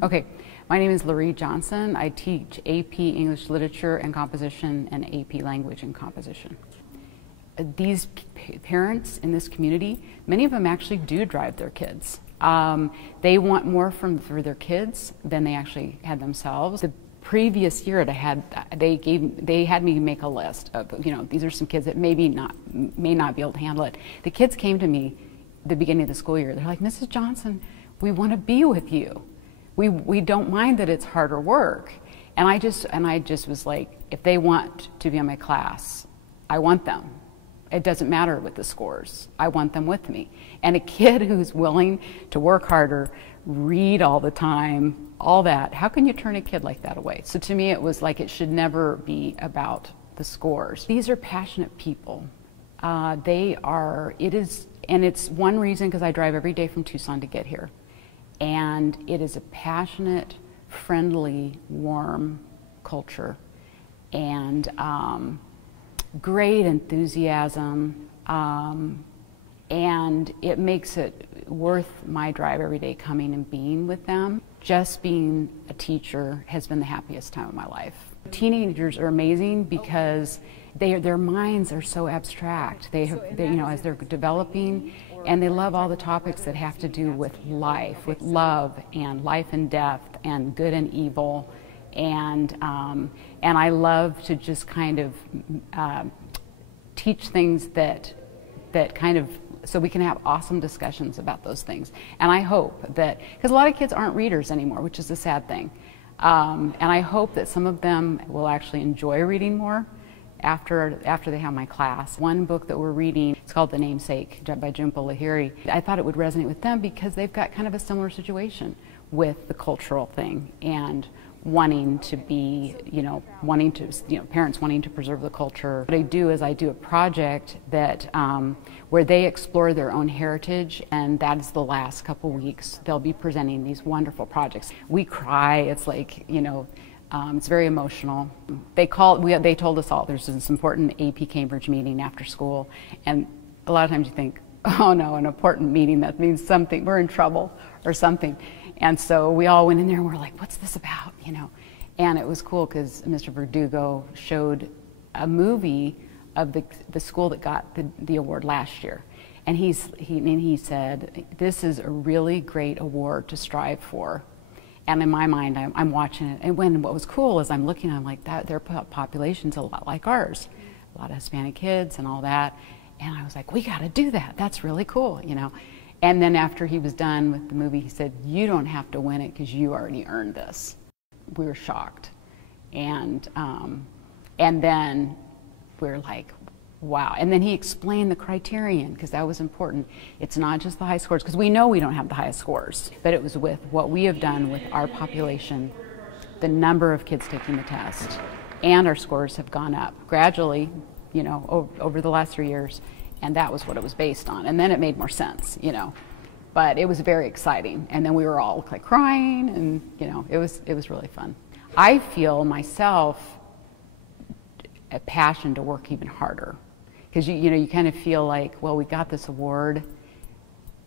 Okay, my name is Loree Johnson. I teach AP English Literature and Composition and AP Language and Composition. These parents in this community, many of them actually do drive their kids. They want more for their kids than they actually had themselves. The previous year they had me make a list of, these are some kids that may not be able to handle it. The kids came to me at the beginning of the school year. They're like, Mrs. Johnson, we want to be with you. We don't mind that it's harder work. And I just was like, if they want to be in my class, I want them. It doesn't matter with the scores. I want them with me. And a kid who's willing to work harder, read all the time, all that, how can you turn a kid like that away? So to me, it was like it should never be about the scores. These are passionate people. And it's one reason because I drive every day from Tucson to get here. And it is a passionate, friendly, warm culture. And great enthusiasm, and it makes it worth my drive every day coming and being with them. Just being a teacher has been the happiest time of my life. Teenagers are amazing because their minds are so abstract. As they're developing, and they love all the topics that have to do with life, with love and life and death and good and evil. And I love to just kind of teach things that kind of, so we can have awesome discussions about those things. And I hope that, because a lot of kids aren't readers anymore, which is a sad thing. And I hope that some of them will actually enjoy reading more after they have my class. One book that we're reading, it's called The Namesake by Jhumpa Lahiri. I thought it would resonate with them because they've got kind of a similar situation with the cultural thing and wanting to be, parents wanting to preserve the culture. What I do is I do a project that where they explore their own heritage, and that is the last couple weeks. They'll be presenting these wonderful projects. We cry. It's like, it's very emotional. They told us all there's this important AP Cambridge meeting after school, and a lot of times you think, oh no, an important meeting, that means something, we're in trouble or something. And so we all went in there and we're like, what's this about, And it was cool because Mr. Verdugo showed a movie of the school that got the award last year. And he said, this is a really great award to strive for. And in my mind, I'm watching it. And what was cool is I'm looking, I'm like, their population's a lot like ours. A lot of Hispanic kids and all that. And I was like, we got to do that. That's really cool, And then after he was done with the movie, he said, you don't have to win it because you already earned this. We were shocked. And then we were like, wow. And then he explained the criterion, because that was important. It's not just the high scores, because we know we don't have the highest scores, but it was with what we have done with our population, the number of kids taking the test, and our scores have gone up gradually, over the last 3 years. And that was what it was based on. And then it made more sense, But it was very exciting. And then we were all like crying, and it was really fun. I feel myself a passion to work even harder, because you kind of feel like, well, we got this award,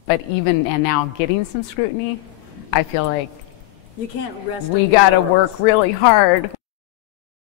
but and now getting some scrutiny, I feel like you can't rest. We got to work really hard